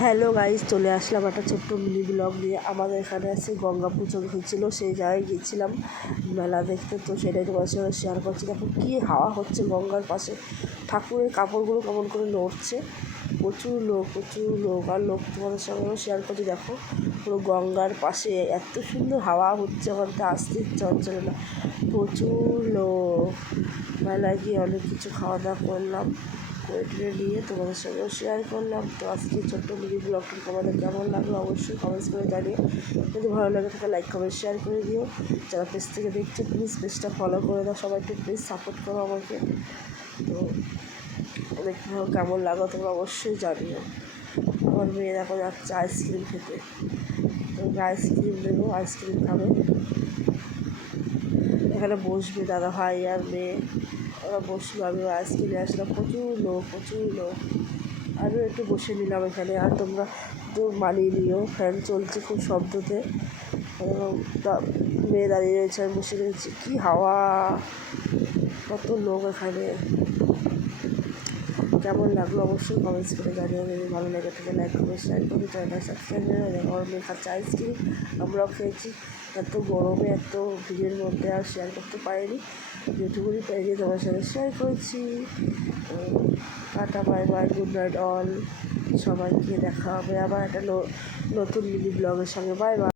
Hello guys, চলে আসলাম একটা ছোট্ট মিনি ব্লগ নিয়ে। আমাদের এখানে আছে গঙ্গা পুজো হয়েছিল, সেই জায়গায় গিয়েছিলাম মেলা দেখতে। তো সেটাই তোমার সঙ্গে শেয়ার করছি। দেখো কী হাওয়া হচ্ছে গঙ্গার পাশে, ঠাকুরের কাপড়গুলো কেমন করে নড়ছে। প্রচুর লোক আর লোক তোমাদের সঙ্গেও শেয়ার করছি। দেখো পুরো গঙ্গার পাশে এত সুন্দর হাওয়া হচ্ছে, ওখানটা আসতে ইচ্ছা হচ্ছিল না। প্রচুর লোক। মেলায় গিয়ে অনেক কিছু খাওয়া দাওয়া করলাম, করে নিয়ে তোমাদের সঙ্গেও শেয়ার করলাম। তো আজকে ছোট্ট মিনি ব্লগটি তোমাদের কেমন লাগলো অবশ্যই কমেন্টস করে জানিও। যদি ভালো লাগে থাকে লাইক কমেন্ট শেয়ার করে দিও। যারা পেজ থেকে দেখছো প্লিজ পেজটা ফলো করে দাও। সবাই একটু প্লিজ সাপোর্ট করো আমাকে। তো অনেক কেমন লাগো তোমরা অবশ্যই জানিও। আমার মেয়ে দেখো যাচ্ছে আইসক্রিম খেতে। তো আইসক্রিম দেবো, আইসক্রিম খাবে। এখানে বসবে দাদা ভাই আর মেয়ে, ওরা বসলো, আমি আইসক্রিম নিয়ে আসলাম। প্রচুর লোক। আমিও একটু বসে নিলাম এখানে। আর তোমরা তো মানিয়ে নিও, ফ্যান চলছে খুব শব্দতে। এবং মেয়ে দাঁড়িয়ে রয়েছে, আমি বসে রয়েছি। কী হাওয়া, কত লোক এখানে। কেমন লাগলো অবশ্যই কমেন্টস করে জানিও। যদি ভালো লাগে থাকে লাইক করে শেয়ার করে চ্যানেলটা সাবস্ক্রাইব করে আমার মেয়ে খাচ্ছে আইসক্রিম, আমরাও খেয়েছি। এত গরমে এত ভিড়ের মধ্যে আর শেয়ার করতে পারিনি, যেটুকুনি পেরে তোমার সাথে শেয়ার করেছি। Tata, bye bye, good night all. সবাইকে দেখা হবে আবার একটা নতুন মিনি ব্লগের সঙ্গে। Bye bye.